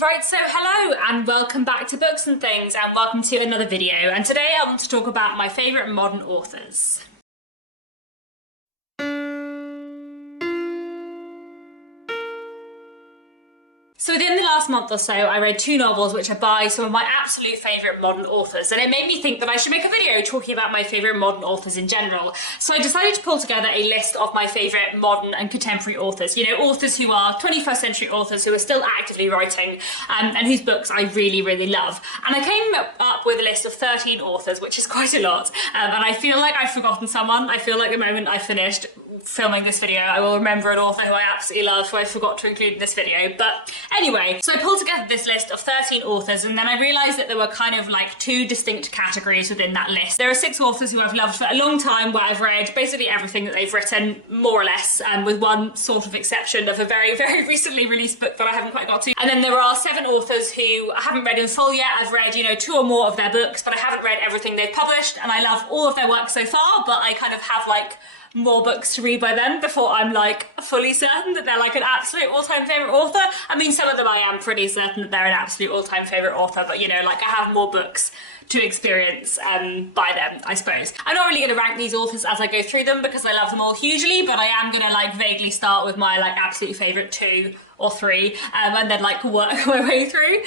Right, so hello and welcome back to Books and Things, and welcome to another video. And today I want to talk about my favourite modern authors. So within the last month or so, I read two novels which are by some of my absolute favourite modern authors, and it made me think that I should make a video talking about my favourite modern authors in general. So I decided to pull together a list of my favourite modern and contemporary authors. You know, authors who are 21st century authors who are still actively writing and whose books I really, really love. And I came up with a list of 13 authors, which is quite a lot. And I feel like I've forgotten someone. I feel like the moment I finished filming this video, I will remember an author who I absolutely love, who I forgot to include in this video. But anyway, so I pulled together this list of 13 authors, and then I realised that there were kind of like two distinct categories within that list. There are 6 authors who I've loved for a long time, where I've read basically everything that they've written, more or less, with one sort of exception of a very, very recently released book that I haven't quite got to. And then there are 7 authors who I haven't read in full yet. I've read, 2 or more of their books, but I haven't read everything they've published, and I love all of their work so far, but I kind of have like more books to read by then before I'm like fully certain that they're like an absolute all-time favourite author. I mean, some of them I am pretty certain that they're an absolute all-time favourite author, but like I have more books to experience by them, I suppose. I'm not really going to rank these authors as I go through them because I love them all hugely, but I am going to like vaguely start with my like absolute favourite 2 or 3 and then like work my way through.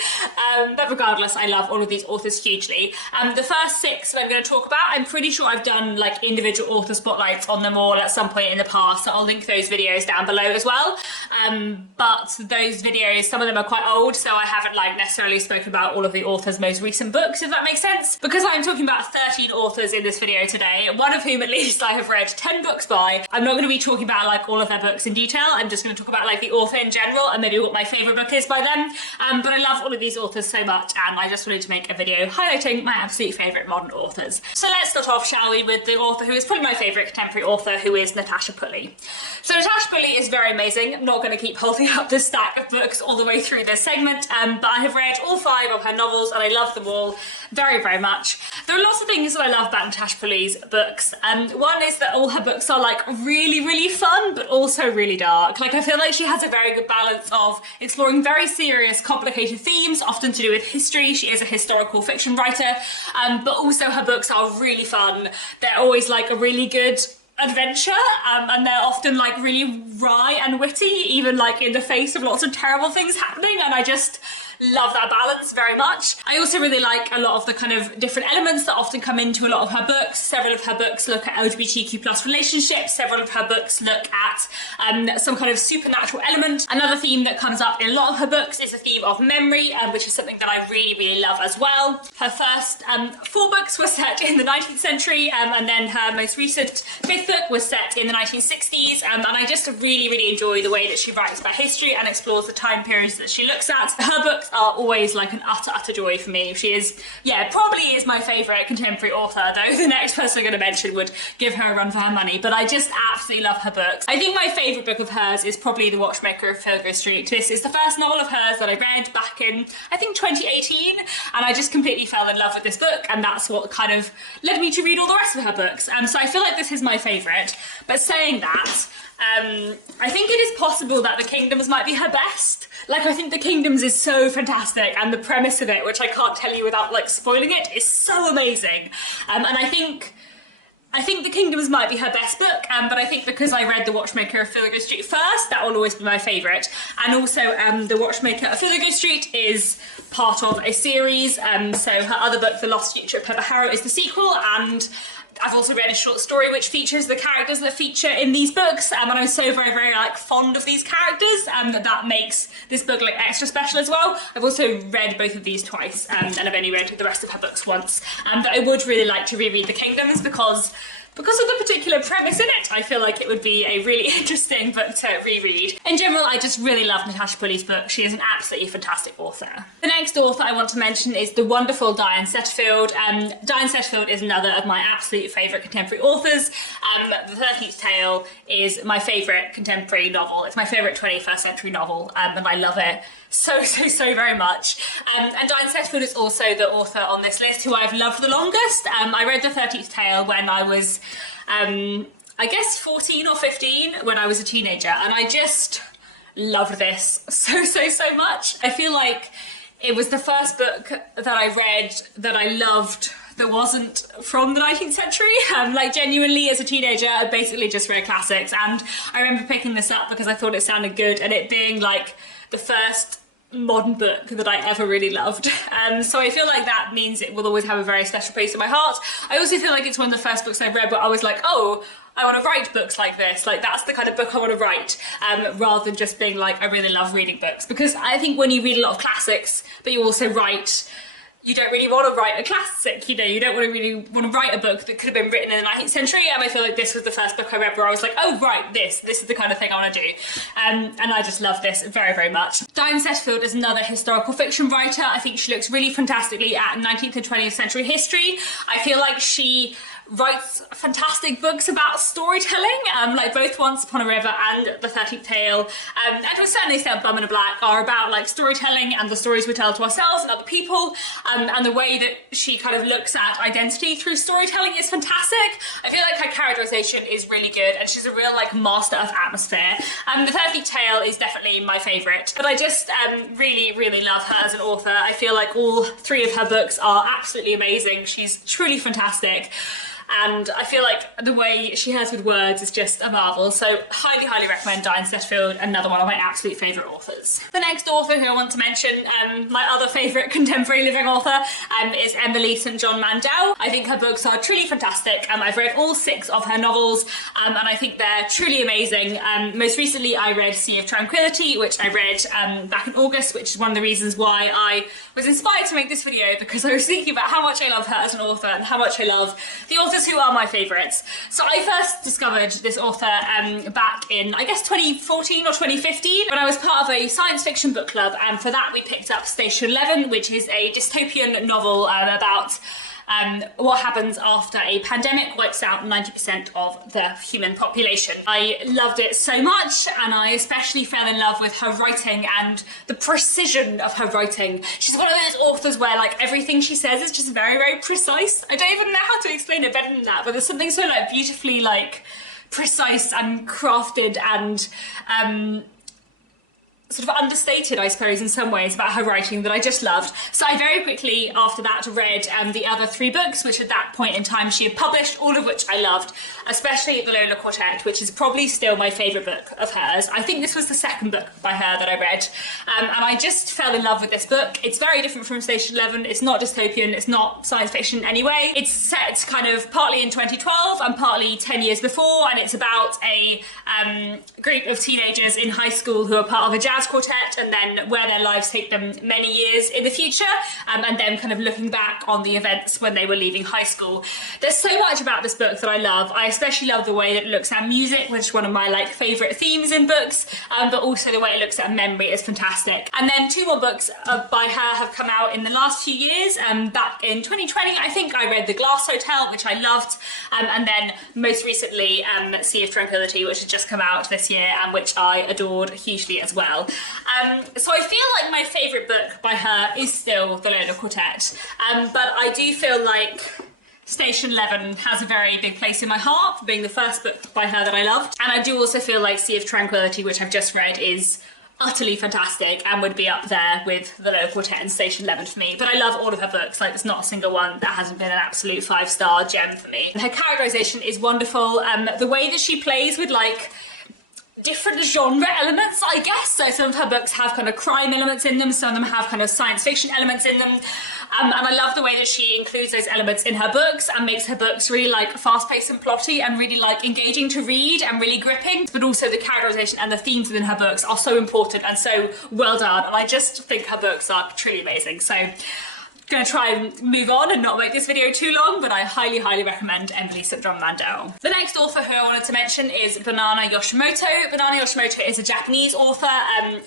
But regardless, I love all of these authors hugely. The first 6 that I'm going to talk about, I'm pretty sure I've done like individual author spotlights on them all at some point in the past, so I'll link those videos down below as well. But those videos, some of them are quite old, so I haven't like necessarily spoken about all of the authors' most recent books, if that makes sense. Because I'm talking about 13 authors in this video today, one of whom at least I have read 10 books by. I'm not going to be talking about like all of their books in detail. I'm just going to talk about like the author in general and maybe what my favourite book is by them. But I love all of these authors so much, and I just wanted to make a video highlighting my absolute favourite modern authors. So let's start off, shall we, with the author who is probably my favourite contemporary author, who is Natasha Pulley. So Natasha Pulley is very amazing. I'm not going to keep holding up this stack of books all the way through this segment, but I have read all 5 of her novels and I love them all very, very much. There are lots of things that I love about Natasha Pulley's books. One is that all her books are like really, really fun, but also really dark. Like I feel like she has a very good balance of exploring very serious, complicated themes, often to do with history. She is a historical fiction writer, but also her books are really fun. They're always like a really good adventure, and they're often like really wry and witty, even like in the face of lots of terrible things happening, and I just love that balance very much. I also really like a lot of the kind of different elements that often come into a lot of her books. Several of her books look at LGBTQ+ relationships, several of her books look at some kind of supernatural element. Another theme that comes up in a lot of her books is the theme of memory, which is something that I really, really love as well. Her first 4 books were set in the 19th century, and then her most recent 5th book was set in the 1960s, and I just really, really enjoy the way that she writes about history and explores the time periods that she looks at. Her books are always like an utter joy for me. She is, probably is my favourite contemporary author, though the next person I'm going to mention would give her a run for her money, but I just absolutely love her books. I think my favourite book of hers is probably The Watchmaker of Filigree Street. This is the first novel of hers that I read back in, I think, 2018, and I just completely fell in love with this book, and that's what kind of led me to read all the rest of her books. So I feel like this is my favourite, but saying that, I think it is possible that The Kingdoms might be her best. Like, I think The Kingdoms is so fantastic, and the premise of it, which I can't tell you without like spoiling it, is so amazing. And I think The Kingdoms might be her best book, but I think because I read The Watchmaker of Filigree Street first, that will always be my favourite. And also The Watchmaker of Filigree Street is part of a series, so her other book, The Lost Future of Pepper Harrow, is the sequel, and I've also read a short story which features the characters that feature in these books, and I'm so very, very like fond of these characters, and that makes this book like extra special as well. I've also read both of these twice, and I've only read the rest of her books once, but I would really like to reread The Kingdoms because of the particular premise in it. I feel like it would be a really interesting book to reread. In general, I just really love Natasha Pulley's book. She is an absolutely fantastic author. The next author I want to mention is the wonderful Diane Setterfield. Diane Setterfield is another of my absolute favourite contemporary authors. The 13th Tale is my favourite contemporary novel. It's my favourite 21st century novel, and I love it so very much. And Diane Setterfield is also the author on this list who I've loved the longest. I read the 13th Tale when I was, I guess 14 or 15, when I was a teenager, and I just loved this so much. I feel like It was the first book that I read that I loved that wasn't from the 19th century. Like genuinely as a teenager, I basically just read classics, and I remember picking this up because I thought it sounded good, and it being like the first modern book that I ever really loved. So I feel like that means it will always have a very special place in my heart. I also feel like it's one of the first books I've read where I was like, oh, I want to write books like this. Like that's the kind of book I want to write, rather than just being like, I really love reading books. Because I think when you read a lot of classics, but you also write, you don't really want to write a classic, you know, you don't really want to write a book that could have been written in the 19th century, and I feel like this was the first book I read where I was like, oh right, this is the kind of thing I want to do. And I just love this very, very much. Diane Setterfield is another historical fiction writer. I think she looks really fantastically at 19th and 20th century history. I feel like she writes fantastic books about storytelling, like both Once Upon a River and The 13th Tale, and to a certain extent Bum in a Black, are about like storytelling and the stories we tell to ourselves and other people, and the way that she kind of looks at identity through storytelling is fantastic. I feel like her characterization is really good, and she's a real like master of atmosphere. The 13th Tale is definitely my favourite, but I just really, really love her as an author. I feel like all three of her books are absolutely amazing. She's truly fantastic. And I feel like the way she has with words is just a marvel. So highly, highly recommend Diane Setterfield, another one of my absolute favourite authors. The next author who I want to mention, my other favourite contemporary living author, is Emily St. John Mandel. I think her books are truly fantastic. I've read all 6 of her novels, and I think they're truly amazing. Most recently I read Sea of Tranquility, which I read back in August, which is one of the reasons why I was inspired to make this video, because I was thinking about how much I love her as an author and how much I love the authors who are my favourites. So I first discovered this author back in, I guess, 2014 or 2015, when I was part of a science fiction book club, and for that we picked up Station 11, which is a dystopian novel about what happens after a pandemic wipes out 90% of the human population. I loved it so much, and I especially fell in love with her writing and the precision of her writing. She's one of those authors where like everything she says is just very, very precise. I don't even know how to explain it better than that, but there's something so like beautifully like precise and crafted and sort of understated, I suppose, in some ways about her writing that I just loved. So I very quickly after that read the other 3 books, which at that point in time she had published, all of which I loved, especially The Lola Quartet, which is probably still my favourite book of hers. I think this was the 2nd book by her that I read, and I just fell in love with this book. It's very different from Station 11. It's not dystopian, it's not science fiction anyway. It's set kind of partly in 2012 and partly 10 years before, and it's about a group of teenagers in high school who are part of a jazz quartet, and then where their lives take them many years in the future, and then kind of looking back on the events when they were leaving high school. There's so much about this book that I love. I especially love the way that it looks at music, which is one of my like favourite themes in books, but also the way it looks at memory is fantastic. And then 2 more books by her have come out in the last few years. Back in 2020 I think I read The Glass Hotel, which I loved, and then most recently Sea of Tranquility, which has just come out this year and which I adored hugely as well. So I feel like my favourite book by her is still The Lola Quartet, but I do feel like Station 11 has a very big place in my heart for being the first book by her that I loved, and I do also feel like Sea of Tranquility, which I've just read, is utterly fantastic and would be up there with The Lola Quartet and Station 11 for me. But I love all of her books. Like, there's not a single one that hasn't been an absolute 5-star gem for me. Her characterization is wonderful. The way that she plays with like different genre elements, I guess. So some of her books have kind of crime elements in them, some of them have kind of science fiction elements in them. And I love the way that she includes those elements in her books and makes her books really like fast-paced and plotty and really like engaging to read and really gripping. But also the characterization and the themes within her books are so important and so well done. And I just think her books are truly amazing. So going to try and move on and not make this video too long, but I highly, highly recommend Emily St. John Mandel. The next author who I wanted to mention is Banana Yoshimoto. Banana Yoshimoto is a Japanese author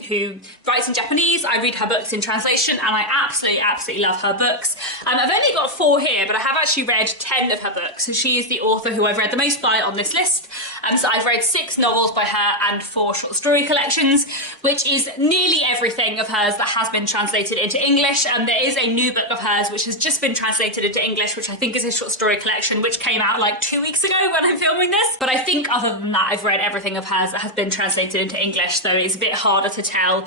who writes in Japanese. I read her books in translation and I absolutely, absolutely love her books. I've only got 4 here, but I have actually read 10 of her books. So she is the author who I've read the most by on this list. So I've read 6 novels by her and 4 short story collections, which is nearly everything of hers that has been translated into English. There is a new book book of hers which has just been translated into English, which I think is his short story collection, which came out like 2 weeks ago when I'm filming this. But I think other than that, I've read everything of hers that has been translated into English, so it's a bit harder to tell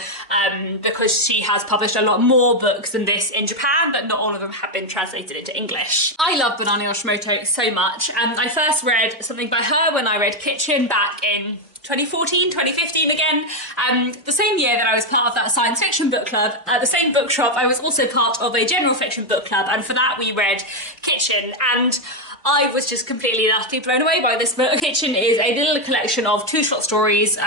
because she has published a lot more books than this in Japan, but not all of them have been translated into English. I love Banana Yoshimoto so much. I first read something by her when I read Kitchen back in 2014, 2015 again, the same year that I was part of that science fiction book club. At the same bookshop, I was also part of a general fiction book club, and for that we read Kitchen, and I was just completely and utterly blown away by this book. Kitchen is a little collection of 2 short stories,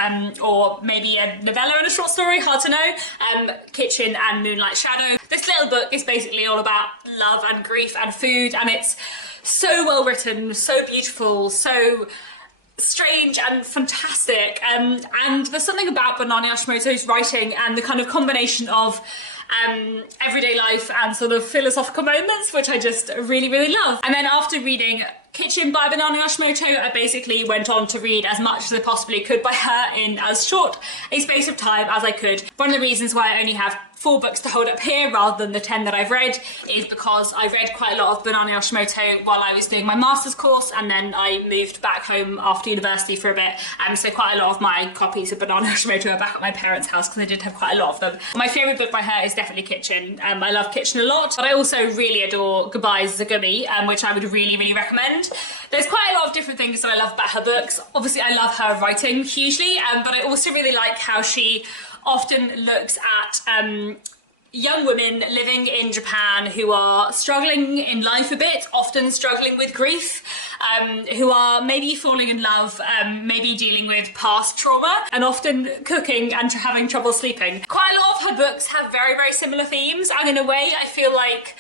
or maybe a novella and a short story, hard to know. Kitchen and Moonlight Shadow. This little book is basically all about love and grief and food, and it's so well written, so beautiful, so strange and fantastic, and there's something about Banana Yoshimoto's writing and the kind of combination of everyday life and sort of philosophical moments, which I just really, really love. And then after reading Kitchen by Banana Yoshimoto, I basically went on to read as much as I possibly could by her in as short a space of time as I could. One of the reasons why I only have 4 books to hold up here rather than the 10 that I've read is because I read quite a lot of Banana Yoshimoto while I was doing my master's course, and then I moved back home after university for a bit, so quite a lot of my copies of Banana Yoshimoto are back at my parents' house because I did have quite a lot of them. My favourite book by her is definitely Kitchen. I love Kitchen a lot, but I also really adore Goodbyes Zagumi, which I would really, really recommend. There's quite a lot of different things that I love about her books. Obviously I love her writing hugely, but I also really like how she often looks at young women living in Japan who are struggling in life a bit, often struggling with grief, who are maybe falling in love, maybe dealing with past trauma, and often cooking and having trouble sleeping. Quite a lot of her books have very, very similar themes, and in a way I feel like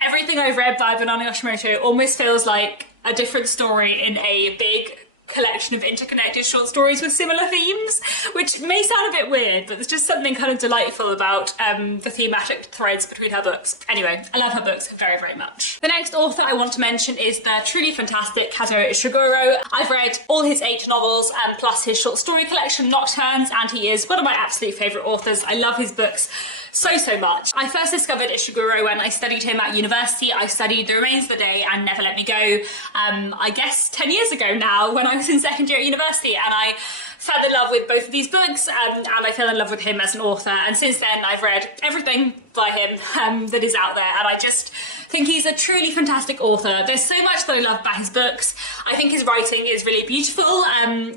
everything I've read by Banana Yoshimoto almost feels like a different story in a big collection of interconnected short stories with similar themes, which may sound a bit weird, but there's just something kind of delightful about the thematic threads between her books. Anyway, I love her books very, very much. The next author I want to mention is the truly fantastic Kazuo Ishiguro. I've read all his 8 novels plus his short story collection Nocturnes, and he is one of my absolute favourite authors. I love his books so much. I first discovered Ishiguro when I studied him at university. I studied The Remains of the Day and Never Let Me Go, I guess 10 years ago now, when I was in second year at university, and I fell in love with both of these books, and I fell in love with him as an author, and since then I've read everything by him that is out there, and I just think he's a truly fantastic author. There's so much that I love about his books. I think his writing is really beautiful.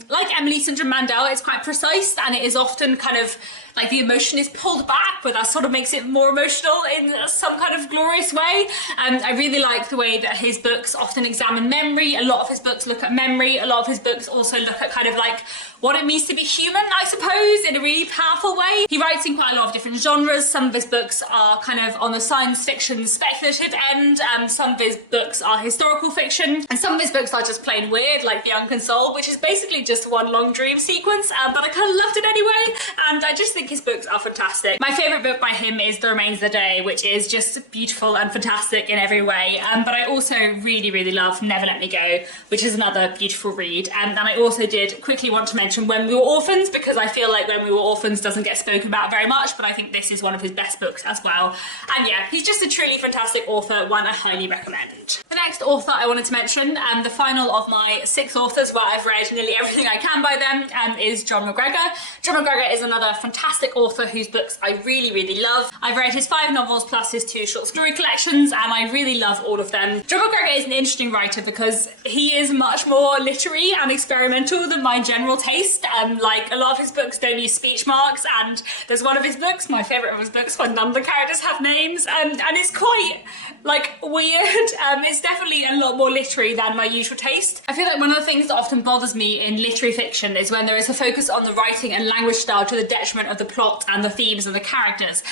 Like Emily Syndrome Mandel, it's quite precise, and it is often kind of like the emotion is pulled back, but that sort of makes it more emotional in some kind of glorious way. I really like the way that his books often examine memory. A lot of his books look at memory. A lot of his books also look at kind of like what it means to be human, I suppose, in a really powerful way. He writes in quite a lot of different genres. Some of his books are kind of on the science fiction speculative end, some of his books are historical fiction, and some of his books are just plain weird, like The Unconsoled, which is basically just one long dream sequence, but I kind of loved it anyway, and I just think his books are fantastic. My favourite book by him is The Remains of the Day, which is just beautiful and fantastic in every way, but I also really, really love Never Let Me Go, which is another beautiful read, and I also did quickly want to mention When We Were Orphans, because I feel like When We Were Orphans doesn't get spoken about very much, but I think this is one of his best books as well. And yeah, he's just a truly fantastic author, one I highly recommend. The next author I wanted to mention, and the final of my 6 authors where I've read nearly everything I can by them, is Jon McGregor. Jon McGregor is another fantastic author whose books I really, really love. I've read his 5 novels plus his 2 short story collections, and I really love all of them. Jon McGregor is an interesting writer because he is much more literary and experimental than my general taste. Like, a lot of his books don't use speech marks, and there's one of his books, my favourite of his books, where none of the characters have names, and it's quite, like, weird. It's definitely a lot more literary than my usual taste. I feel like one of the things that often bothers me in literary fiction is when there is a focus on the writing and language style to the detriment of the plot and the themes and the characters.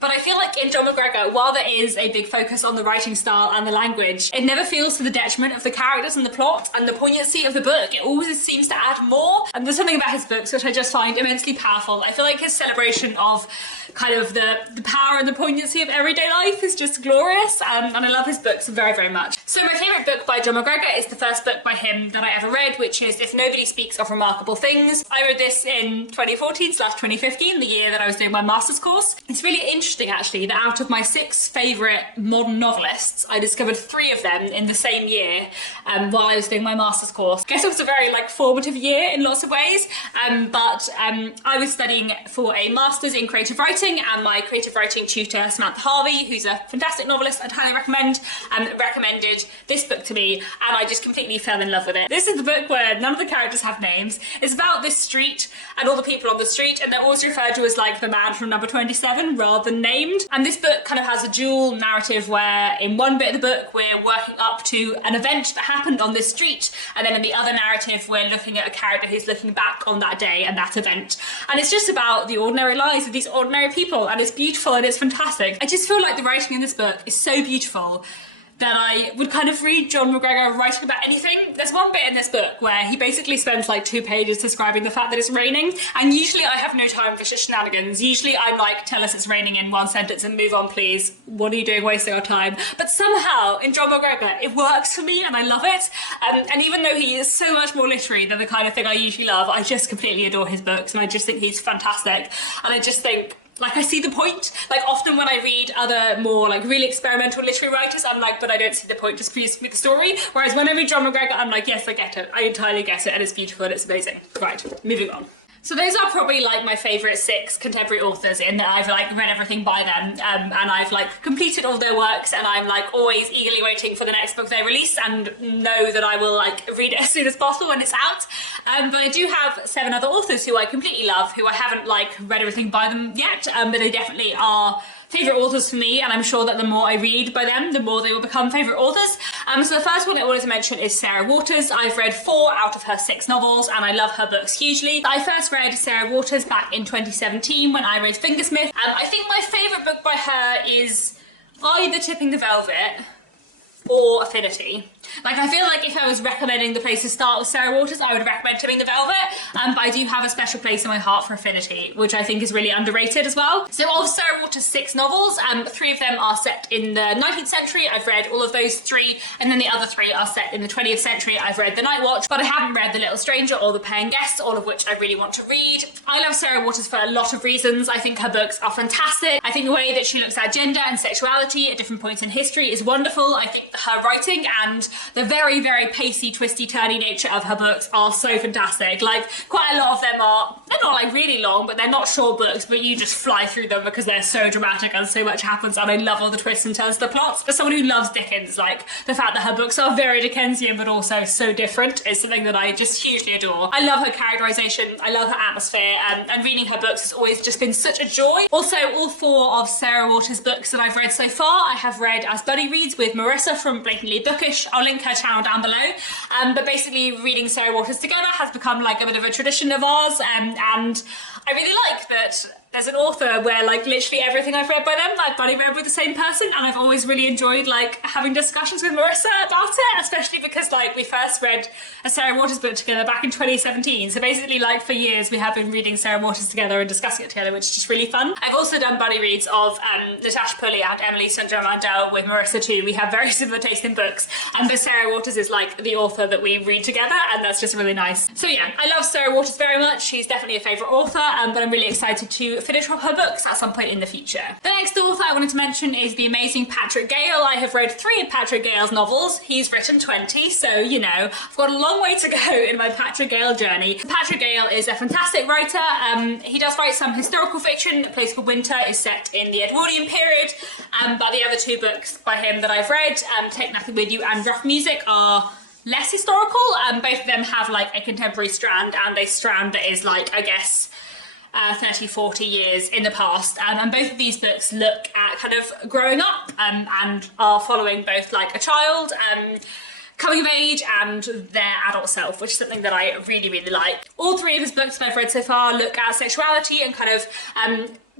But I feel like in Jon McGregor, while there is a big focus on the writing style and the language, it never feels to the detriment of the characters and the plot and the poignancy of the book. It always seems to add more. And there's something about his books which I just find immensely powerful. I feel like his celebration of kind of the power and the poignancy of everyday life is just glorious, and I love his books very, very much. So my favourite book by Jon McGregor is the first book by him that I ever read, which is If Nobody Speaks of Remarkable Things. I read this in 2014/2015, the year that I was doing my master's course. It's really interesting actually that out of my 6 favourite modern novelists, I discovered 3 of them in the same year while I was doing my master's course. I guess it was a very formative year in lots of ways, but I was studying for a master's in creative writing, and my creative writing tutor Samantha Harvey, who's a fantastic novelist I'd highly recommend, recommended this book to me, and I just completely fell in love with it. This is the book where none of the characters have names. It's about this street and all the people on the street, and they're always referred to as the man from number 27 rather than named. And this book kind of has a dual narrative where in one bit of the book we're working up to an event that happened on this street, and then in the other narrative we're looking at a character who's looking back on that day and that event. And it's just about the ordinary lives of these ordinary people, and it's beautiful and it's fantastic. I just feel like the writing in this book is so beautiful that I would kind of read Jon McGregor writing about anything. There's one bit in this book where he basically spends 2 pages describing the fact that it's raining, and usually I have no time for shenanigans. Usually I'm tell us it's raining in 1 sentence and move on please. What are you doing wasting our time? But somehow in Jon McGregor it works for me and I love it. And even though he is so much more literary than the kind of thing I usually love, I just completely adore his books, and I just think he's fantastic. And I just think I see the point. Often when I read other more really experimental literary writers, I'm but I don't see the point, just please with the story. Whereas when I read Jon McGregor, I'm yes, I get it. I entirely get it, and it's beautiful and it's amazing. Right, moving on. So those are probably my favourite 6 contemporary authors, in that I've read everything by them, and I've completed all their works, and I'm always eagerly waiting for the next book they release, and know that I will read it as soon as possible when it's out. But I do have 7 other authors who I completely love, who I haven't read everything by them yet, but they definitely are favourite authors for me, and I'm sure that the more I read by them, the more they will become favourite authors. So the first one I wanted to mention is Sarah Waters. I've read 4 out of her 6 novels, and I love her books hugely. I first read Sarah Waters back in 2017 when I read Fingersmith. I think my favourite book by her is either Tipping the Velvet or Affinity. I feel if I was recommending the place to start with Sarah Waters, I would recommend Tipping the Velvet, but I do have a special place in my heart for Affinity, which I think is really underrated as well. So of Sarah Waters' 6 novels, 3 of them are set in the 19th century. I've read all of those 3, and then the other 3 are set in the 20th century. I've read The Night Watch, but I haven't read The Little Stranger or The Paying Guest, all of which I really want to read. I love Sarah Waters for a lot of reasons. I think her books are fantastic. I think the way that she looks at gender and sexuality at different points in history is wonderful. I think her writing and the very, very pacey, twisty, turny nature of her books are so fantastic. Quite a lot of them are, they're not really long, but they're not short books, but you just fly through them because they're so dramatic and so much happens, and I love all the twists and turns of the plots. For someone who loves Dickens, the fact that her books are very Dickensian but also so different is something that I just hugely adore. I love her characterization, I love her atmosphere, and reading her books has always just been such a joy. Also, all 4 of Sarah Waters' books that I've read so far, I have read as buddy reads with Marissa from Blatantly Bookish. I'll link her channel down below. But basically reading Sarah Waters together has become a bit of a tradition of ours, and I really like that there's an author where literally everything I've read by them I've buddy read with the same person, and I've always really enjoyed having discussions with Marissa about it, especially because we first read a Sarah Waters book together back in 2017. So basically for years we have been reading Sarah Waters together and discussing it together, which is just really fun. I've also done buddy reads of Natasha Pulley and Emily Sundra Mandel with Marissa too. We have very similar taste in books, but Sarah Waters is the author that we read together, and that's just really nice. So yeah, I love Sarah Waters very much. She's definitely a favourite author, but I'm really excited to finish off her books at some point in the future. The next author I wanted to mention is the amazing Patrick Gale. I have read 3 of Patrick Gale's novels. He's written 20, so I've got a long way to go in my Patrick Gale journey. Patrick Gale is a fantastic writer. He does write some historical fiction. A Place Called Winter is set in the Edwardian period, but the other 2 books by him that I've read, Take Nothing With You and Rough Music, are less historical. Both of them have a contemporary strand, and a strand that is I guess 30-40 years in the past, and both of these books look at kind of growing up and are following both a child coming of age and their adult self, which is something that I really, really like. All 3 of his books that I've read so far look at sexuality and kind of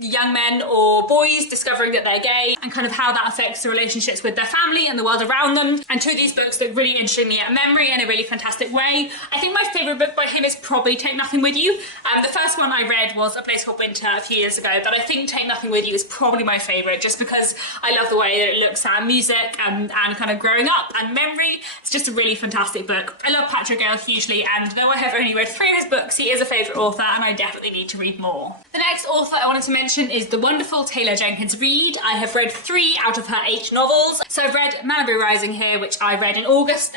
young men or boys discovering that they're gay and kind of how that affects the relationships with their family and the world around them. And two of these books look really interestingly at memory in a really fantastic way. I think my favourite book by him is probably Take Nothing With You. The first one I read was A Place Called Winter a few years ago, but I think Take Nothing With You is probably my favourite just because I love the way that it looks at music and kind of growing up and memory. It's just a really fantastic book. I love Patrick Gale hugely, and though I have only read 3 of his books, he is a favourite author and I definitely need to read more. The next author I wanted to mention is the wonderful Taylor Jenkins Reid. I have read 3 out of her 8 novels. So I've read Malibu Rising here, which I read in August,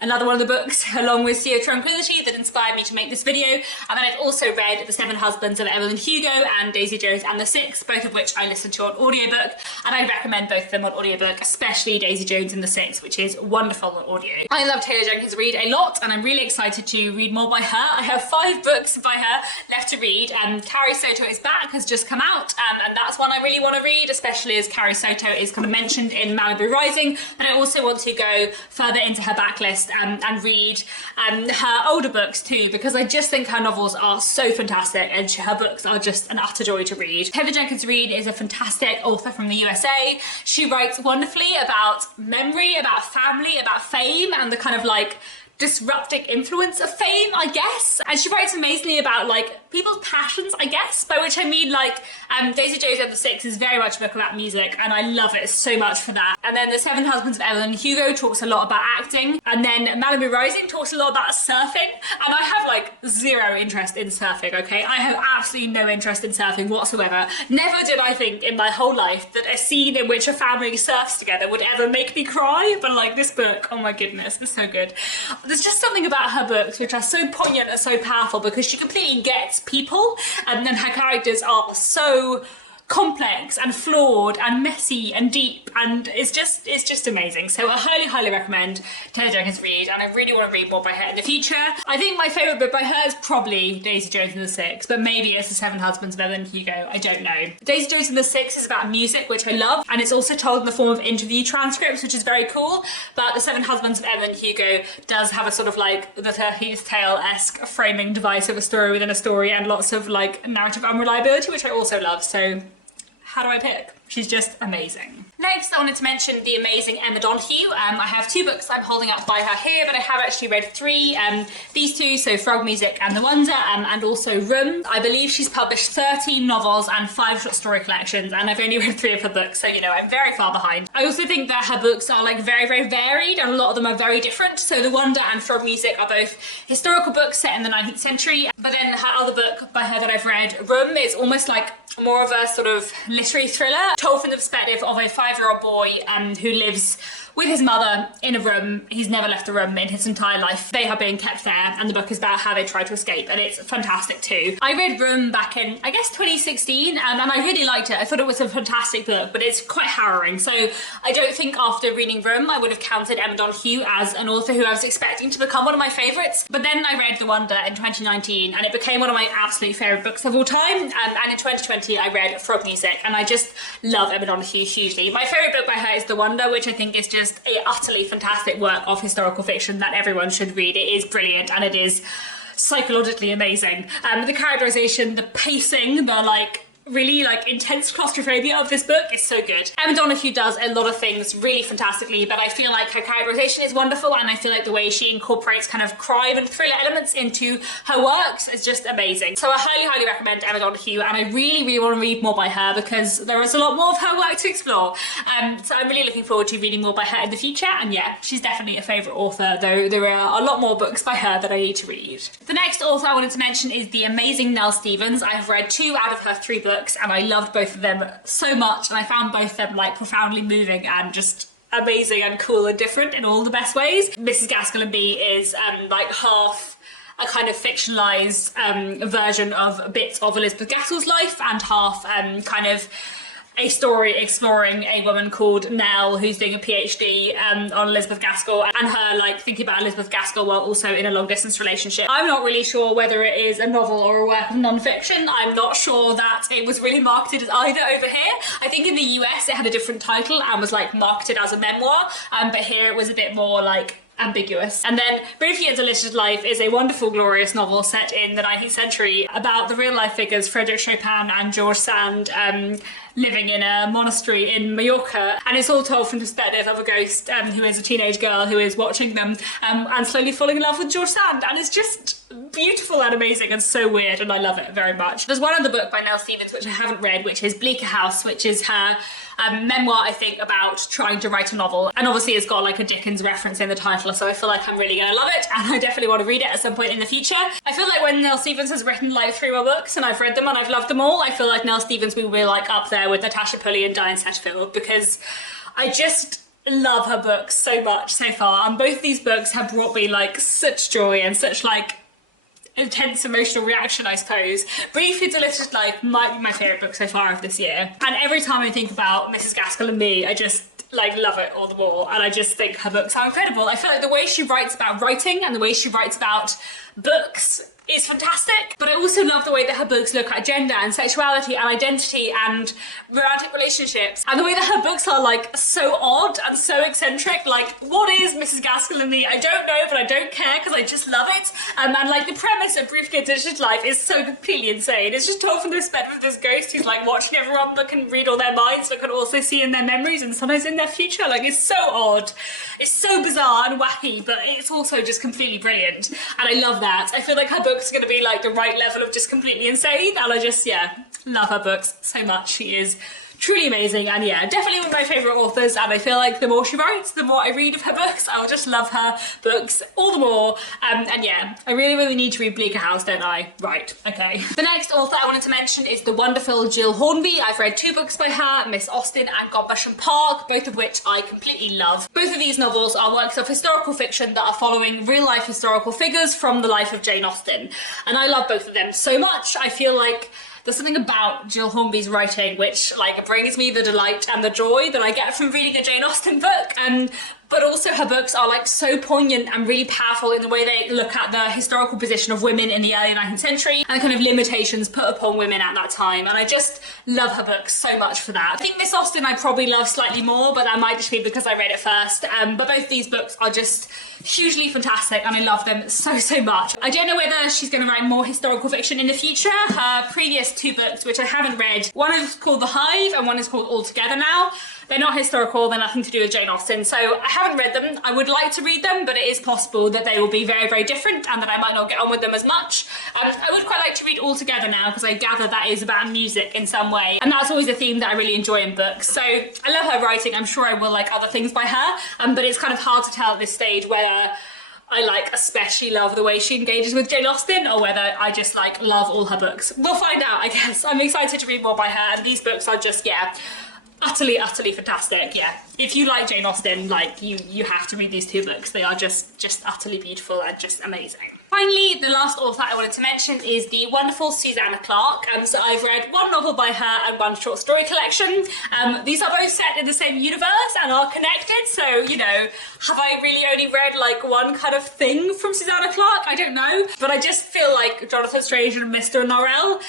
another one of the books along with Sea of Tranquility that inspired me to make this video. And then I've also read The Seven Husbands of Evelyn Hugo and Daisy Jones and the Six, both of which I listened to on audiobook, and I recommend both of them on audiobook, especially Daisy Jones and the Six, which is wonderful on audio. I love Taylor Jenkins Reid a lot, and I'm really excited to read more by her. I have 5 books by her left to read. Carrie Soto is Back has just come out, and that's one I really want to read, especially as Carrie Soto is kind of mentioned in Malibu Rising. But I also want to go further into her backlist and read her older books too, because I just think her novels are so fantastic and her books are just an utter joy to read. Taylor Jenkins Reid is a fantastic author from the USA. She writes wonderfully about memory, about family, about fame, and the kind of like disrupting influence of fame, I guess. And she writes amazingly about like people's passions, I guess, by which I mean like Daisy Jones and the Six is very much a book about music, and I love it so much for that. And then The Seven Husbands of Evelyn Hugo talks a lot about acting, and then Malibu Rising talks a lot about surfing, and I have like 0 interest in surfing, okay? I have absolutely no interest in surfing whatsoever. Never did I think in my whole life that a scene in which a family surfs together would ever make me cry, but like this book, oh my goodness, it's so good. There's just something about her books which are so poignant and so powerful because she completely gets people, and then her characters are so complex and flawed and messy and deep, and it's just amazing. So I highly recommend Taylor Jenkins Reid, and I really want to read more by her in the future. I think my favourite book by her is probably Daisy Jones and the Six, but maybe it's The Seven Husbands of Evelyn Hugo, I don't know. Daisy Jones and the Six is about music, which I love, and it's also told in the form of interview transcripts, which is very cool, but The Seven Husbands of Evelyn Hugo does have a sort of like the Heath's Tale-esque framing device of a story within a story and lots of like narrative unreliability, which I also love. So how do I pick? She's just amazing. Next, I wanted to mention the amazing Emma Donoghue. I have 2 books I'm holding up by her here, but I have actually read 3. These 2, so Frog Music and The Wonder, and also Room. I believe she's published 13 novels and 5 short story collections, and I've only read 3 of her books, so you know, I'm very far behind. I also think that her books are like very varied, and a lot of them are very different. So The Wonder and Frog Music are both historical books set in the 19th century, but then her other book by her that I've read, Room, is almost like more of a sort of literary thriller, told from the perspective of a 5-year-old boy who lives with his mother in a room. He's never left the room in his entire life. They are being kept there, and the book is about how they try to escape, and it's fantastic too. I read Room back in, I guess, 2016, and I really liked it. I thought it was a fantastic book, but it's quite harrowing. So I don't think after reading Room I would have counted Emma Donoghue as an author who I was expecting to become one of my favourites. But then I read The Wonder in 2019, and it became one of my absolute favourite books of all time. And in 2020 I read Frog Music, and I just love Emma Donoghue hugely. My favourite book by her is The Wonder, which I think is just a utterly fantastic work of historical fiction that everyone should read. It is brilliant, and it is psychologically amazing. The characterization, the pacing, the like really like intense claustrophobia of this book is so good. Emma Donoghue does a lot of things really fantastically, but I feel like her characterization is wonderful, and I feel like the way she incorporates kind of crime and thriller elements into her works is just amazing. So I highly recommend Emma Donoghue, and I really want to read more by her because there is a lot more of her work to explore. So I'm really looking forward to reading more by her in the future, and yeah, she's definitely a favourite author, though there are a lot more books by her that I need to read. The next author I wanted to mention is the amazing Nell Stevens. I have read 2 out of her 3 books, and I loved both of them so much, and I found both of them like profoundly moving and just amazing and cool and different in all the best ways. Mrs. Gaskell and Me is like half a kind of fictionalised version of bits of Elizabeth Gaskell's life, and half kind of a story exploring a woman called Nell who's doing a PhD on Elizabeth Gaskell, and her like thinking about Elizabeth Gaskell while also in a long distance relationship. I'm not really sure whether it is a novel or a work of non-fiction. I'm not sure that it was really marketed as either over here. I think in the US it had a different title and was like marketed as a memoir, but here it was a bit more like ambiguous. And then Briefly a Delicious Life is a wonderful, glorious novel set in the 19th century about the real life figures Frederick Chopin and George Sand living in a monastery in Mallorca, and it's all told from the perspective of a ghost who is a teenage girl who is watching them and slowly falling in love with George Sand, and it's just beautiful and amazing and so weird, and I love it very much. There's one other book by Nell Stevens which I haven't read, which is Bleaker House, which is her memoir, I think, about trying to write a novel, and obviously it's got like a Dickens reference in the title, so I feel like I'm really gonna love it, and I definitely want to read it at some point in the future. I feel like when Nell Stevens has written like 3 more books and I've read them and I've loved them all, I feel like Nell Stevens will be like up there with Natasha Pulley and Diane Setterfield, because I just love her books so much so far, and both these books have brought me like such joy and such like intense emotional reaction, I suppose. Briefly Delicious Life might be my favourite book so far of this year, and every time I think about Mrs. Gaskell and Me, I just like love it all the more, and I just think her books are incredible. I feel like the way she writes about writing and the way she writes about books is fantastic, but I also love the way that her books look at gender and sexuality and identity and romantic relationships, and the way that her books are like so odd and so eccentric. Like, what is Mrs. Gaskell and Me? I don't know, but I don't care because I just love it. And like the premise of Briefly a Delicious Life is so completely insane. It's just told from the perspective of this ghost who's like watching everyone, that can read all their minds, but can also see in their memories and sometimes in their future. Like, it's so odd, it's so bizarre and wacky, but it's also just completely brilliant, and I love that. I feel like her books are going to be like the right level of just completely insane, and I just, yeah, love her books so much. She is truly amazing, and yeah, definitely one of my favourite authors, and I feel like the more she writes, the more I read of her books, I'll just love her books all the more. And yeah, I really need to read Bleaker House, don't I? Right, okay. The next author I wanted to mention is the wonderful Gill Hornby. I've read 2 books by her, Miss Austen and Godmersham Park, both of which I completely love. Both of these novels are works of historical fiction that are following real-life historical figures from the life of Jane Austen, and I love both of them so much. I feel like there's something about Gill Hornby's writing which like brings me the delight and the joy that I get from reading a Jane Austen book, but also her books are like so poignant and really powerful in the way they look at the historical position of women in the early 19th century and kind of limitations put upon women at that time, and I just love her books so much for that. I think Miss Austen I probably love slightly more, but that might just be because I read it first, but both these books are just hugely fantastic and I love them so much. I don't know whether she's going to write more historical fiction in the future. Her previous 2 books, which I haven't read, one is called The Hive and one is called All Together Now. They're not historical, they're nothing to do with Jane Austen, so I haven't read them. I would like to read them, but it is possible that they will be very different and that I might not get on with them as much. I would quite like to read All Together Now, because I gather that is about music in some way, and that's always a theme that I really enjoy in books. So I love her writing, I'm sure I will like other things by her, but it's kind of hard to tell at this stage whether I like especially love the way she engages with Jane Austen or whether I just like love all her books. We'll find out, I guess. I'm excited to read more by her, and these books are just, yeah, utterly fantastic. Yeah, if you like Jane Austen, like you have to read these 2 books. They are just utterly beautiful and just amazing. Finally, the last author I wanted to mention is the wonderful Susanna Clarke. So I've read 1 novel by her and 1 short story collection. These are both set in the same universe and are connected, so, you know, have I really only read like 1 kind of thing from Susanna Clarke? I don't know, but I just feel like Jonathan Strange and Mr. Norrell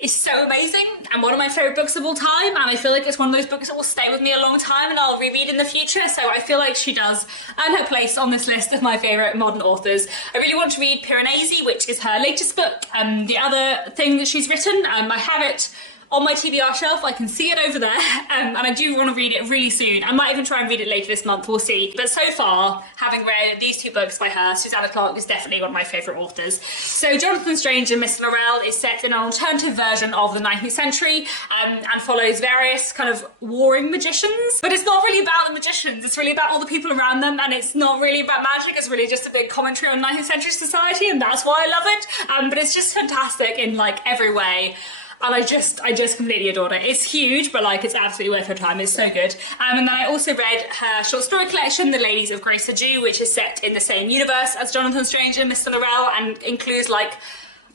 is so amazing and one of my favourite books of all time, and I feel like it's one of those books that will stay with me a long time and I'll reread in the future, so I feel like she does earn her place on this list of my favourite modern authors. I really want to read Piranesi, which is her latest book, the other thing that she's written. I have it on my TBR shelf, I can see it over there, and I do want to read it really soon. I might even try and read it later this month, we'll see. But so far, having read these 2 books by her, Susanna Clarke is definitely one of my favourite authors. So Jonathan Strange and Mr. Norrell is set in an alternative version of the 19th century and follows various kind of warring magicians. But it's not really about the magicians, it's really about all the people around them, and it's not really about magic, it's really just a big commentary on 19th century society, and that's why I love it. But it's just fantastic in like every way. And I just completely adored it. It's huge, but like it's absolutely worth her time. It's so good. And then I also read her short story collection, The Ladies of Grace Adieu, which is set in the same universe as Jonathan Strange and Mr. Norrell, and includes like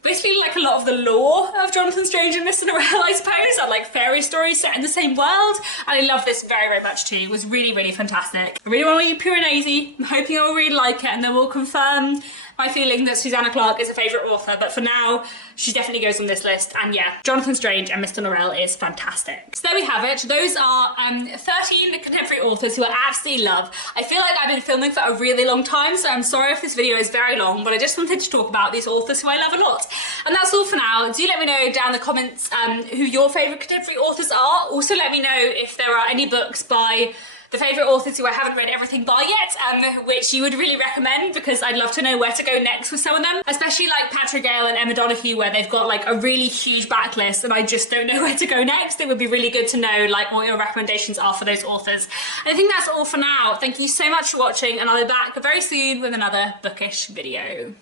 basically like a lot of the lore of Jonathan Strange and Mr. Norrell, I suppose, and like fairy stories set in the same world. And I love this very much too. It was really fantastic. I really want to read Piranesi. I'm hoping I'll really like it, and then we'll confirm my feeling that Susanna Clarke is a favourite author, but for now, she definitely goes on this list. And yeah, Jonathan Strange and Mr. Norrell is fantastic. So there we have it. Those are 13 contemporary authors who I absolutely love. I feel like I've been filming for a really long time, so I'm sorry if this video is very long, but I just wanted to talk about these authors who I love a lot. And that's all for now. Do let me know down in the comments who your favourite contemporary authors are. Also let me know if there are any books by the favourite authors who I haven't read everything by yet, which you would really recommend, because I'd love to know where to go next with some of them, especially like Patrick Gale and Emma Donoghue, where they've got like a really huge backlist and I just don't know where to go next. It would be really good to know like what your recommendations are for those authors. And I think that's all for now. Thank you so much for watching, and I'll be back very soon with another bookish video.